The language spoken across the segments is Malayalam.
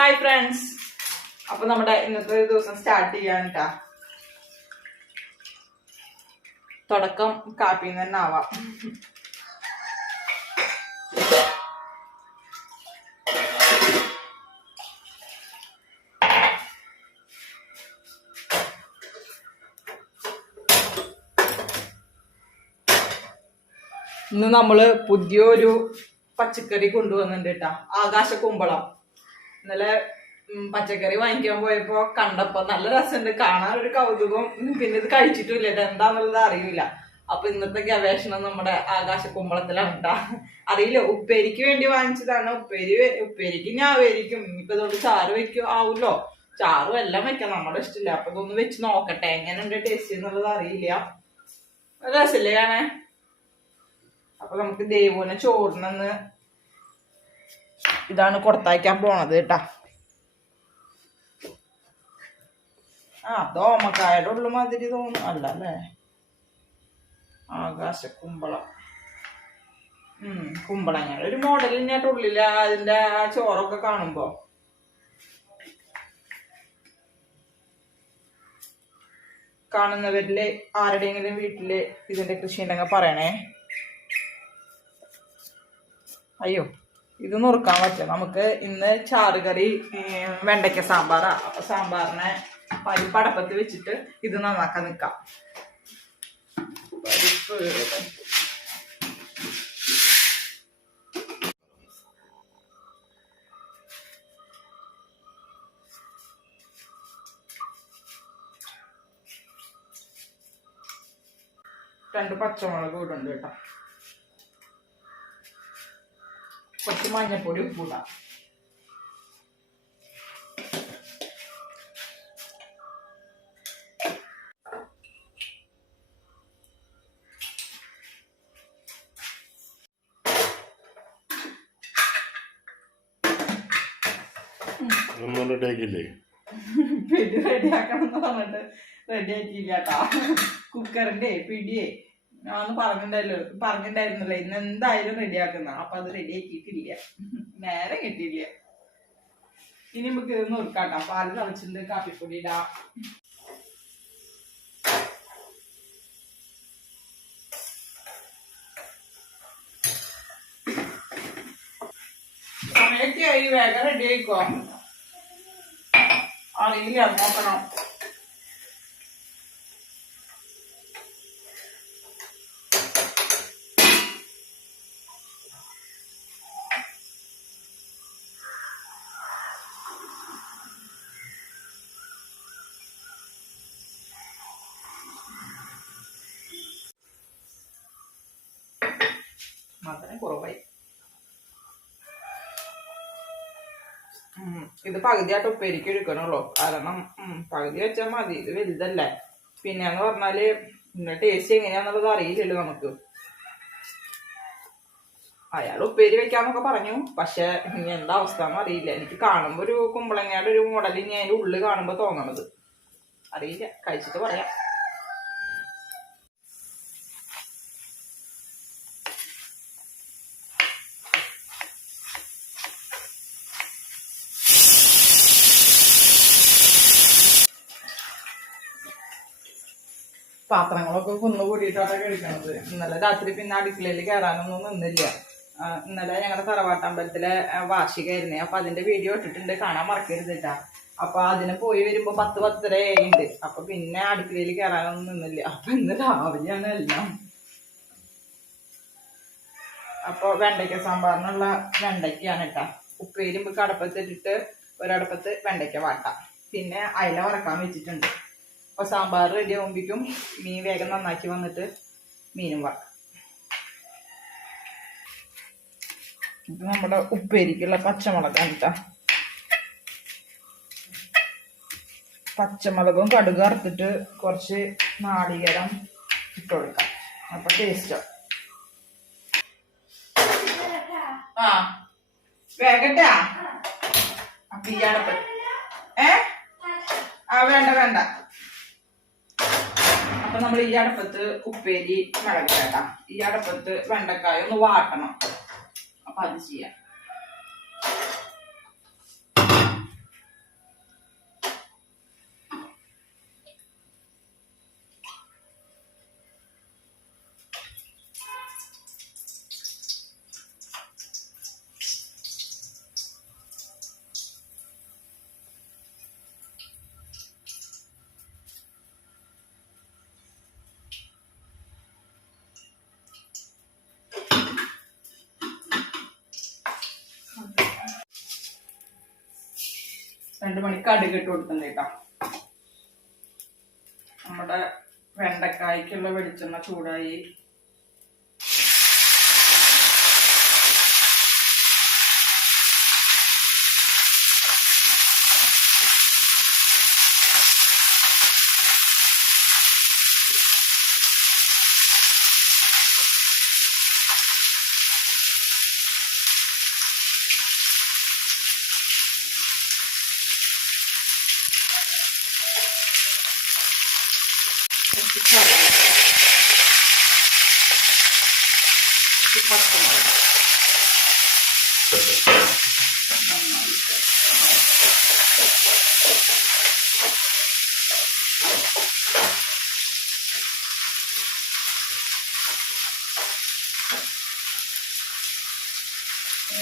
ഹായ് ഫ്രണ്ട്സ്, അപ്പൊ നമ്മുടെ ഇന്നത്തെ ദിവസം സ്റ്റാർട്ട് ചെയ്യാനിട്ടാ. തുടക്കം കാപ്പിന്ന് തന്നെ ആവാം. ഇന്ന് നമ്മള് പുതിയൊരു പച്ചക്കറി കൊണ്ടുവന്നിട്ടുണ്ട് കേട്ടാ, ആകാശക്കുമ്പളം. ഇന്നലെ പച്ചക്കറി വാങ്ങിക്കാൻ പോയപ്പോ കണ്ടപ്പോ നല്ല രസമുണ്ട്, കാണാൻ ഒരു കൗതുകം. പിന്നെ ഇത് കഴിച്ചിട്ടില്ല, ഇത് എന്താന്നുള്ളത് അറിയില്ല. അപ്പൊ ഇന്നത്തെ ഗവേഷണം നമ്മുടെ ആകാശക്കുമ്പളത്തിലാണ് കേട്ടാ. അറിയില്ല, ഉപ്പേരിക്ക് വേണ്ടി വാങ്ങിച്ചതാണ്. ഉപ്പേരിക്ക് ഞാൻ ആവേരിക്കും. ഇനിയിപ്പോ ഇതുകൊണ്ട് ചാറ് വെക്കും ആവൂല്ലോ, ചാറും എല്ലാം വെക്കാം, നമ്മുടെ ഇഷ്ടമില്ല. അപ്പൊ ഇതൊന്ന് വെച്ച് നോക്കട്ടെ എങ്ങനെയുണ്ട് ടേസ്റ്റ് എന്നുള്ളത് അറിയില്ല. രസമില്ലേ കാണാൻ? അപ്പൊ നമുക്ക് ദേവുവിനെ ചോറിനെന്ന് ഇതാണ് കൊടുത്തയക്കാൻ പോണത് കേട്ടാ. തോമക്കായുടെ ഉള്ളു മാതിരി തോന്നും, അല്ല അല്ലേ? ആകാശക്കുമ്പളം. കുമ്പളങ്ങയുടെ ഒരു മോഡൽ തന്നെയായിട്ട് ഉള്ളില്ല അതിന്റെ ആ ചോറൊക്കെ കാണുമ്പോ. കാണുന്നവരില് ആരുടെയെങ്കിലും വീട്ടില് ഇതിന്റെ കൃഷി ഉണ്ടെങ്കിൽ പറയണേ. അയ്യോ, ഇത് നുറുക്കാൻ പറ്റില്ല. നമുക്ക് ഇന്ന് ചാറുകറി, വെണ്ടയ്ക്ക സാമ്പാറാ. അപ്പൊ സാമ്പാറിനെ പരിപ്പ് അടപ്പത്ത് വെച്ചിട്ട് ഇത് നന്നാക്കാൻ നിൽക്കാം. പരിപ്പ് രണ്ട് പച്ചമുളക് ഇടുന്നുണ്ട് കേട്ടോ. കുറച്ച് മഞ്ഞപ്പൊടി ഉപ്പിടാം. റെഡിയാക്കണം എന്ന് പറഞ്ഞിട്ട് റെഡി ആക്കിയില്ല കേട്ടാ. കുക്കറിന്റെ പിടിയേ ഞാൻ പറഞ്ഞിട്ടുണ്ടായിരുന്നല്ലോ ഇന്ന് എന്തായാലും റെഡിയാക്കുന്ന. അപ്പൊ അത് റെഡി ആക്കിയിട്ടില്ല, നേരെ കിട്ടിയില്ല. ഇനി നമുക്ക് ഇത് നോക്കാട്ടോ. പാല് തളിച്ചിട്ട് കാപ്പിപ്പൊടി ഇടാം. സമയൊക്കെ ആയി, വേഗം റെഡി ആയിക്കോ. അറിയില്ല, നോക്കണം. മധുരം കുറവായി. ഇത് പകുതിയായിട്ട് ഉപ്പേരിക്ക് എടുക്കണുള്ളൂ, കാരണം പകുതി വെച്ചാൽ മതി, ഇത് വലുതല്ലേ. പിന്നെന്ന് പറഞ്ഞാല് പിന്നെ ടേസ്റ്റ് എങ്ങനെയാന്നുള്ളത് അറിയില്ലല്ലോ നമുക്ക്. അയാൾ ഉപ്പേരി വെക്കാന്നൊക്കെ പറഞ്ഞു, പക്ഷെ ഇനി എന്താ അവസ്ഥ എന്ന് അറിയില്ല. എനിക്ക് കാണുമ്പോ ഒരു കുമ്പളങ്ങയുടെ ഒരു മോഡൽ ഇനി അതിന്റെ ഉള്ളിൽ കാണുമ്പോ തോന്നണത്. അറിയില്ല, കഴിച്ചിട്ട് പറയാം. പാത്രങ്ങളൊക്കെ കുന്നുകൂടിയിട്ടാണ് കഴിക്കണത്. ഇന്നലെ രാത്രി പിന്നെ അടുക്കളയിൽ കയറാനൊന്നും നിന്നില്ല. ഇന്നലെ ഞങ്ങളുടെ തറവാട്ടമ്പലത്തിലെ വാർഷികമായിരുന്നേ. അപ്പൊ അതിന്റെ വീഡിയോ ഇട്ടിട്ടുണ്ട്, കാണാൻ മറക്കരുത് കേട്ടാ. അപ്പൊ അതിന് പോയി വരുമ്പോ 10-10:30 ഉണ്ട്. അപ്പൊ പിന്നെ അടുക്കളയിൽ കയറാനൊന്നും നിന്നില്ല. അപ്പൊ ഇന്ന് രാവിലെയാണ് എല്ലാം. അപ്പൊ വെണ്ടയ്ക്ക സാമ്പാറിനുള്ള വെണ്ടയ്ക്കാണ് കേട്ടാ. ഉപ്പേരി കടപ്പത്തിട്ടിട്ട് ഒരടപ്പത്ത് വെണ്ടയ്ക്ക വാട്ടാം. പിന്നെ അയില വറക്കാൻ വെച്ചിട്ടുണ്ട്. അപ്പൊ സാമ്പാർ റെഡി ആകുമ്പോഴേക്കും മീൻ വേഗം നന്നാക്കി വന്നിട്ട് മീനും വറക്കാം. ഇത് നമ്മുടെ ഉപ്പേരിക്കുള്ള പച്ചമുളകാണ് കേട്ടോ. പച്ചമുളകും കടുക് വറുത്തിട്ട് കുറച്ച് നാളികേരം ഇട്ട് കൊടുക്കാം. അപ്പൊ ടേസ്റ്റോ. വേഗട്ടാ. അപ്പൊ ഈ അടപ്പ് വേണ്ട. അപ്പൊ നമ്മൾ ഈ അടപ്പത്ത് ഉപ്പേരി മുളകിട്ടാ. ഈ അടപ്പത്ത് വെണ്ടക്കായ ഒന്ന് വാട്ടണം. അപ്പൊ അത് ചെയ്യാം. 2 മണി കടുക് ഇട്ട് കൊടുക്കുന്നുണ്ട് കേട്ടോ. നമ്മുടെ വെണ്ടക്കായ്ക്കുള്ള വെളിച്ചെണ്ണ ചൂടായി.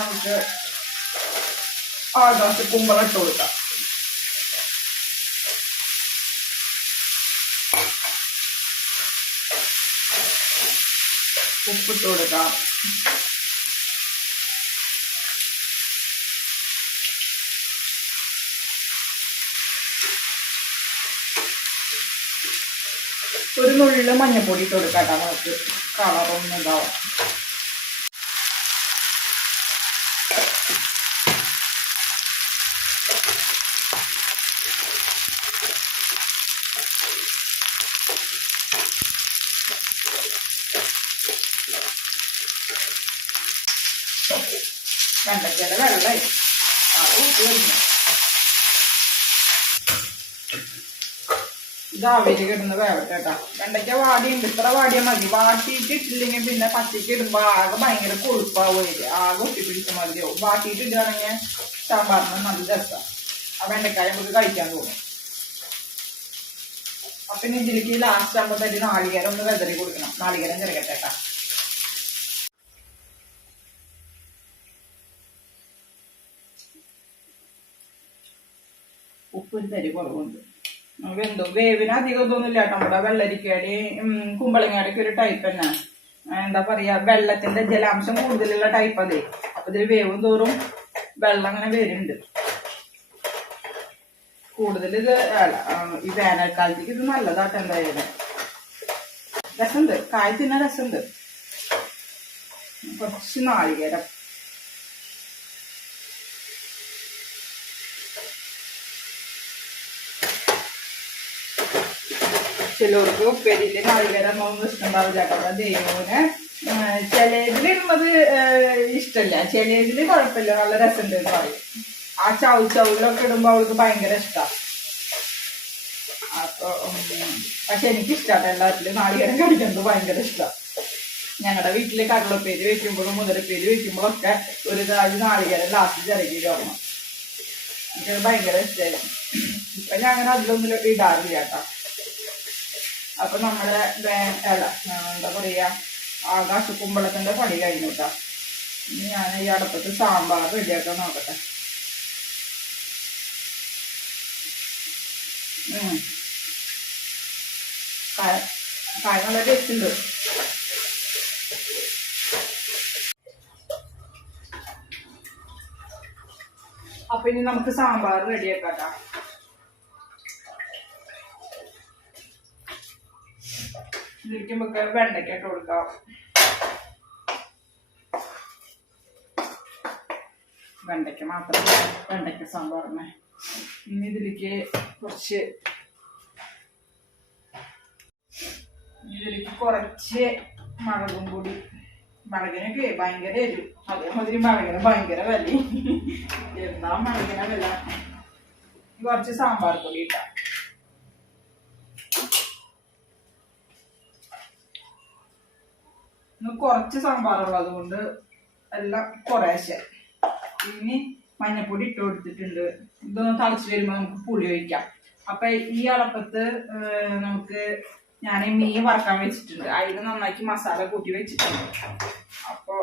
നമുക്ക് ആകാശ കുമ്പളം ഇട്ട് കൊടുക്കാം. ഉപ്പിട്ട് കൊടുക്കാം. ഒരു നുള്ളില് മഞ്ഞപ്പൊടി ഇട്ട് കൊടുക്കാം കേട്ടോ, നമുക്ക് കളറൊന്നും ഉണ്ടാവും. വെണ്ടയ്ക്കയുടെ വെള്ളമായി ഊട്ടി വരുന്നു. ഇത് ആവിയിൽ കിടന്ന് വേവട്ടെ കേട്ടോ. വെണ്ടയ്ക്ക വാടിയുണ്ട്, ഇത്ര വാടിയാൽ മതി. വാട്ടിയിട്ട് ഇട്ടില്ലെങ്കിൽ പിന്നെ പച്ചയ്ക്ക് ഇടുമ്പോൾ ആകെ ഭയങ്കര കൊഴുപ്പാവുക, ആകെ ഒട്ടിപ്പിടിച്ച മതിയാവും. വാട്ടിയിട്ട് ഇടുകയാണെങ്കിൽ സാമ്പാറിന് നല്ല രസമാണ്. ആ വെണ്ടയ്ക്കായ നമുക്ക് കഴിക്കാൻ തോന്നും. അപ്പൊ ഇനി ഇതിലേക്ക് ലാസ്റ്റ് ആകുമ്പോൾ തന്നെ നാളികേരം ഒന്ന് വെതറി കൊടുക്കണം. നാളികേരം ചെറുക്കട്ടെ കേട്ടോ. ഉപ്പൊരു തരി കുറവുണ്ട്. വെന്തോ വേവിന് അധികം തോന്നില്ല കേട്ടോ. നമ്മുടെ വെള്ളരിക്കയുടെയും കുമ്പളങ്ങയുടെയൊക്കെ ഒരു ടൈപ്പ് തന്നെ. എന്താ പറയാ, വെള്ളത്തിന്റെ ജലാംശം കൂടുതലുള്ള ടൈപ്പ് അതെ. അപ്പൊ ഇതിൽ വേവും തോറും വെള്ളം അങ്ങനെ വരുന്നുണ്ട് കൂടുതൽ. ഇത് ഈ വേനൽക്കാലത്തേക്ക് ഇത് നല്ലതാട്ടോ. എന്തായാലും രസമുണ്ട്, കായ് തിന്നാൻ രസമുണ്ട്. കുറച്ച് നാളികേരം. ചിലർക്ക് ഉപ്പേരിയില് നാളികേരം ഒന്നും ഇഷ്ടമുണ്ടാവില്ല കേട്ടോ. ദൈവന് ചിലതിലിടുന്നത് ഇഷ്ടമല്ല, ചിലതില് കുഴപ്പമില്ല, നല്ല രസമുണ്ട് എന്ന് പറയും. ആ ചൗലൊക്കെ ഇടുമ്പോ അവൾക്ക് ഭയങ്കര ഇഷ്ടമാണ്. അപ്പൊ പക്ഷെ എനിക്കിഷ്ടാട്ടോ. എല്ലാത്തിലും നാളികേരം കഴിക്കുന്നത് ഭയങ്കര ഇഷ്ടമാണ്. ഞങ്ങളുടെ വീട്ടില് കടലപ്പേര് വെക്കുമ്പോഴും മുതിരപ്പേര് വെക്കുമ്പോഴൊക്കെ ഒരു നാളികേരം ലാസ്റ്റ് ചിരകിയിട്ട് വരണം. എനിക്കത് ഭയങ്കര ഇഷ്ടമായിരുന്നു. ഇപ്പൊ ഞാൻ അങ്ങനെ അതിലൊന്നും ഇടാറില്ല കേട്ടോ. അപ്പൊ നമ്മുടെ എന്താ പറയാ, ആകാശ കുമ്പളത്തിന്റെ പണി കഴിഞ്ഞു കേട്ടോ. ഇനി ഞാൻ ഈ അടുപ്പത്ത് സാമ്പാർ റെഡിയാക്കാൻ നോക്കട്ടെ. കായ നല്ല ടേസ്റ്റ് ഉണ്ട്. അപ്പൊ ഇനി നമുക്ക് സാമ്പാർ റെഡിയാക്കാട്ടോ. ഇതിലേക്ക് നമുക്ക് വെണ്ടയ്ക്ക ഇട്ട് കൊടുക്കാം. വെണ്ടയ്ക്ക മാത്രം, വെണ്ടയ്ക്ക സാമ്പാറിന്. ഇനി ഇതിലേക്ക് കുറച്ച് മുളകും പൊടി. മുളകിനൊക്കെ ഭയങ്കര എരിവ്, അതേമാതിരി മുളകിന് ഭയങ്കര വില. എന്താ മുളകിന വില. കുറച്ച് സാമ്പാർ പൊടി ഇട്ടാ. കുറച്ച് സാമ്പാറുള്ളത് കൊണ്ട് എല്ലാം കുറേശ്ശെ. ഇനി മഞ്ഞപ്പൊടി ഇട്ട് കൊടുത്തിട്ടുണ്ട്. ഇതൊന്ന് തിളച്ച് വരുമ്പോൾ നമുക്ക് പുളി ഒഴിക്കാം. അപ്പൊ ഈ അളപ്പത്ത് ഞാൻ മീൻ വറക്കാൻ വെച്ചിട്ടുണ്ട്. അതിന് നന്നാക്കി മസാല കൂട്ടി വെച്ചിട്ടുണ്ട്. അപ്പൊ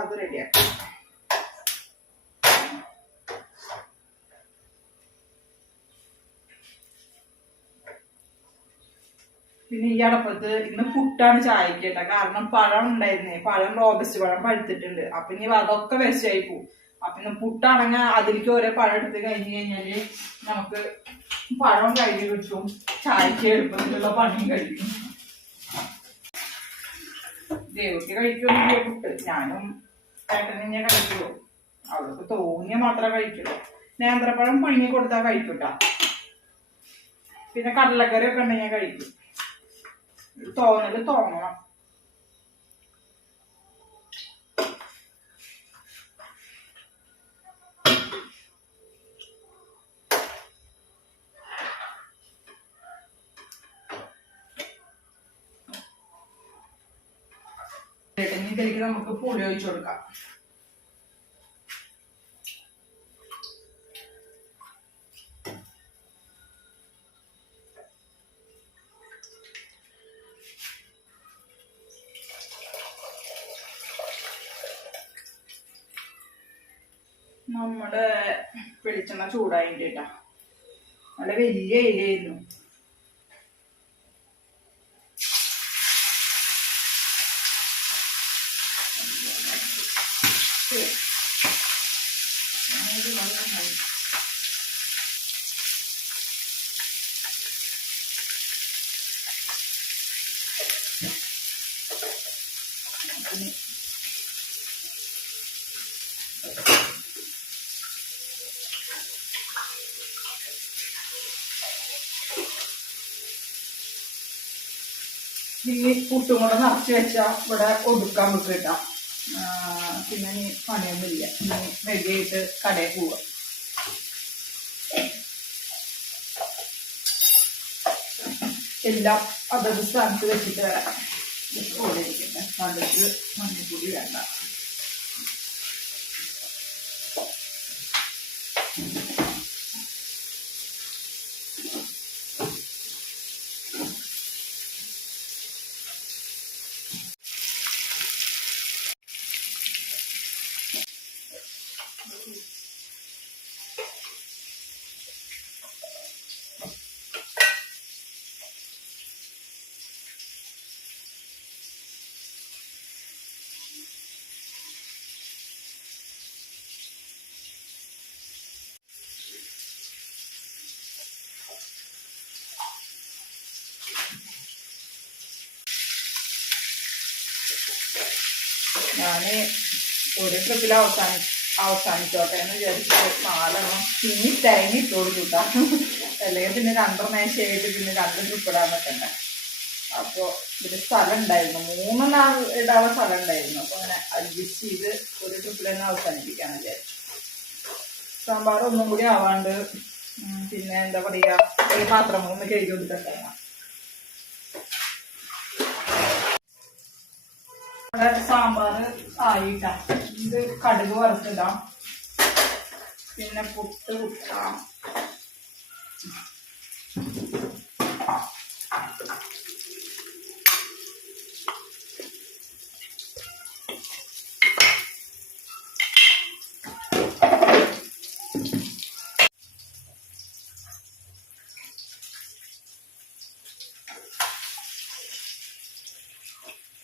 അത് റെഡിയാക്കാം. പിന്നെ ഈ അടപ്പത്ത് ഇന്ന് പുട്ടാണ് ചായക്ക് കേട്ടോ. കാരണം പഴം ഉണ്ടായിരുന്നേ, പഴം റോബസ്റ്റ് പഴം പഴുത്തിട്ടുണ്ട്. അപ്പൊ ഇനി അതൊക്കെ വേസ്റ്റ് ആയി പോവും. അപ്പൊ പുട്ടാണെങ്കിൽ അതിലേക്ക് ഓരോ പഴം എടുത്ത് കഴിഞ്ഞ് കഴിഞ്ഞാല് നമുക്ക് പഴം കയ്യിൽ കിട്ടും, ചായക്ക് എളുപ്പത്തിലുള്ള പണിയും കഴിക്കും. ദേവക്ക് കഴിക്കുമെന്നില്ല പുട്ട്, ഞാനും ഏട്ടനും ഞാൻ കഴിക്കുള്ളൂ. അവൾക്ക് തോന്നിയ മാത്രമേ കഴിക്കുള്ളൂ. നേന്ത്രപ്പഴം പുഴുങ്ങി കൊടുത്താൽ കഴിക്കൂട്ടാ. പിന്നെ കടലക്കറി ഒക്കെ ഉണ്ടെങ്കിൽ കഴിക്കും. തോന്നണം. ഇതിലേക്ക് നമുക്ക് പുളി ഒഴിച്ചു കൊടുക്കാം. നമ്മുടെ വെളിച്ചെണ്ണ ചൂടായിട്ട് കേട്ടാ, നല്ല വലിയ ഇലയായിരുന്നു. ഈ പുട്ടും കൂടെ നിറച്ച് വെച്ചാൽ ഇവിടെ ഒടുക്കാൻ വെക്കിട്ടാ. പിന്നെ നീ പണിയൊന്നുമില്ല, നീ റെഡിയായിട്ട് കടയിൽ പോവുക. എല്ലാം അതത് സ്ഥാനത്ത് വെച്ചിട്ട് വരാം. ഇവിടെ ഇരിക്കട്ടെ, കടക്ക് മഞ്ഞപ്പൊടി വേണ്ട. ഞാന് ഒരു ട്രിപ്പിൽ അവസാനിച്ചോട്ടെ എന്ന് വിചാരിച്ചിട്ട് 4 പിന്നെ തേങ്ങിട്ട് കൊടുക്കൂട്ടാ. അല്ലെങ്കിൽ പിന്നെ 2 മേശയായിട്ട് പിന്നെ 2 ട്രിപ്പ് ഇടാൻ പറ്റണ്ട. അപ്പോൾ ഇതിന് സ്ഥലം ഉണ്ടായിരുന്നു, 3 ഇടാനുള്ള സ്ഥലം ഉണ്ടായിരുന്നു. അപ്പോൾ അങ്ങനെ അഡ്ജസ്റ്റ് ചെയ്ത് ഒരു ട്രിപ്പിൽ തന്നെ അവസാനിപ്പിക്കാന്ന് വിചാരിച്ചു. സാമ്പാർ ഒന്നും കൂടി ആവാണ്ട് പിന്നെ എന്താ പറയുക, ഒരു പാത്രം ഒന്ന് കഴുകി കൊടുത്തിട്ട് സാമ്പാർ ആയിട്ടാ. ഇത് കടുക് വറുത്തിടാം, പിന്നെ പുട്ട് കുട്ടാം.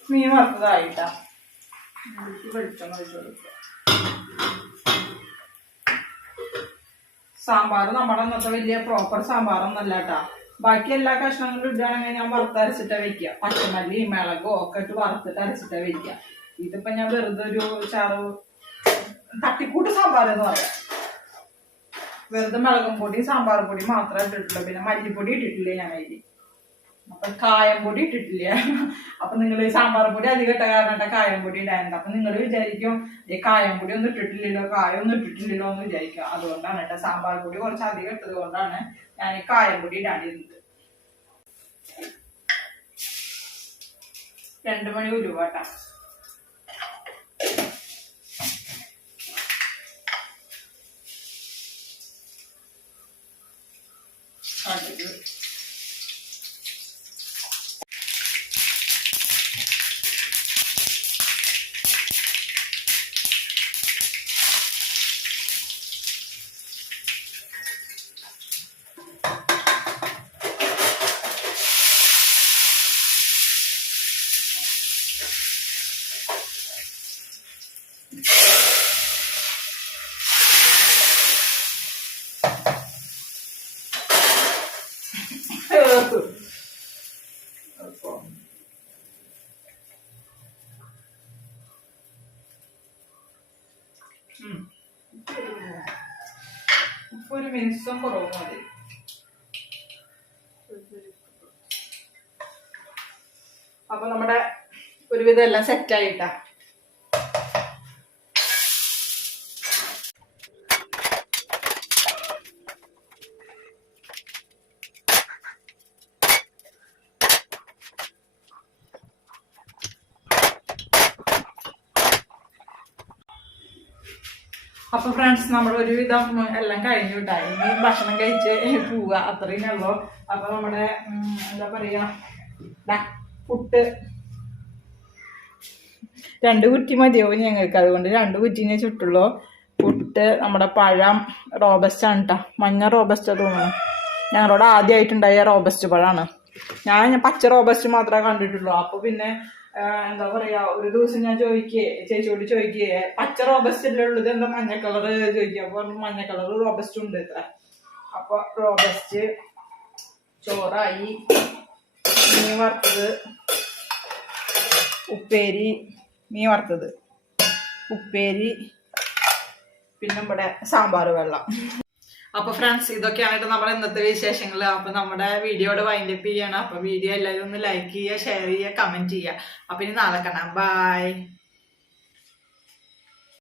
മീൻ വറുത്തതായിട്ടാ. വെളിച്ചെണ്ണ ഒഴിച്ച് കൊടുക്കുക. സാമ്പാർ നമ്മുടെ അന്നത്തെ വലിയ പ്രോപ്പർ സാമ്പാറൊന്നല്ല കേട്ടാ. ബാക്കി എല്ലാ കഷ്ണങ്ങളും ഇടുകയാണെങ്കിൽ ഞാൻ വറുത്തരച്ചിട്ടാ വെക്കുക. പച്ചമല്ലി മിളകോ ഒക്കെ ഇട്ട് വറുത്തിട്ട് അരച്ചിട്ടാ വെക്കുക. ഇതിപ്പോ ഞാൻ വെറുതെ ഒരു തട്ടിക്കൂട്ട് സാമ്പാർ എന്ന് പറയാം. വെറുതെ മുളകും പൊടി സാമ്പാർ പൊടി മാത്രമേ ഇട്ടിട്ടുള്ളൂ, പിന്നെ മല്ലിപ്പൊടി ഇട്ടിട്ടില്ല ഞാൻ അതിൽ. അപ്പൊ കായം പൊടി ഇട്ടിട്ടില്ല. അപ്പൊ നിങ്ങൾ സാമ്പാർ പൊടി അധികം ഇട്ട കാരണം കായം പൊടി ഇടാനുണ്ട്. അപ്പൊ നിങ്ങൾ വിചാരിക്കും ഈ കായം പൊടി ഒന്നും ഇട്ടിട്ടില്ലല്ലോ, കായം ഒന്നും ഇട്ടിട്ടില്ലല്ലോ എന്ന് വിചാരിക്കും. അതുകൊണ്ടാണ് കേട്ടോ, സാമ്പാർ പൊടി കുറച്ച് അധികം ഇട്ടത് കൊണ്ടാണ് ഞാൻ ഈ കായം പൊടി ഇടാണ്ടിരുന്നത്. 2 മണി ഉലുവാട്ടാ. ഒരു മിനിസം കുറവ് മതി. അപ്പൊ നമ്മുടെ ഒരുവിധം എല്ലാം സെറ്റായിട്ടാ. അപ്പൊ ഫ്രണ്ട്സ് നമ്മൾ ഒരുവിധം എല്ലാം കഴിഞ്ഞു കേട്ടാ. ഇനി ഭക്ഷണം കഴിച്ച് പോവുക, അത്രയും ഉള്ളൂ. അപ്പൊ നമ്മുടെ എന്താ പറയാ പുട്ട് 2 കുറ്റി മതിയാവും ഞങ്ങൾക്ക്, അതുകൊണ്ട് 2 കുറ്റി ഞാൻ ചുട്ടുള്ളൂ. പുട്ട് നമ്മുടെ പഴം റോബസ്റ്റ് ആണ് കേട്ടോ, മഞ്ഞ റോബസ്റ്റ് തോന്നുന്നു. ഞങ്ങളോട് ആദ്യമായിട്ടുണ്ടായ റോബസ്റ്റ് പഴമാണ്. ഞാൻ പച്ച റോബസ്റ്റ് മാത്രമേ കണ്ടിട്ടുള്ളൂ. അപ്പൊ പിന്നെ എന്താ പറയാ, ഒരു ദിവസം ഞാൻ ചേച്ചിയോട് ചോദിക്കേ പച്ച റോബസ്റ്റ് അല്ലേ ഉള്ളത്, എന്താ മഞ്ഞ കളറ് ചോദിക്കുക. അപ്പൊ മഞ്ഞ കളർ റോബസ്റ്റ് ഉണ്ട് ഇത്ര. അപ്പൊ റോബസ്റ്റ് ചോറായി, മീൻ വറുത്തത്, ഉപ്പേരി, മീൻ വറുത്തത്, ഉപ്പേരി, പിന്നെ ഇവിടെ സാമ്പാർ വെള്ളം. അപ്പൊ ഫ്രണ്ട്സ് ഇതൊക്കെയാണ് നമ്മുടെ ഇന്നത്തെ വിശേഷങ്ങൾ. അപ്പൊ നമ്മുടെ വീഡിയോയുടെ വൈൻഡപ്പ് ചെയ്യണം. അപ്പൊ വീഡിയോ എല്ലാവരും ഒന്ന് ലൈക്ക് ചെയ്യുക, ഷെയർ ചെയ്യുക, കമന്റ് ചെയ്യുക. അപ്പൊ ഇനി നാളെ കാണാം. ബൈ.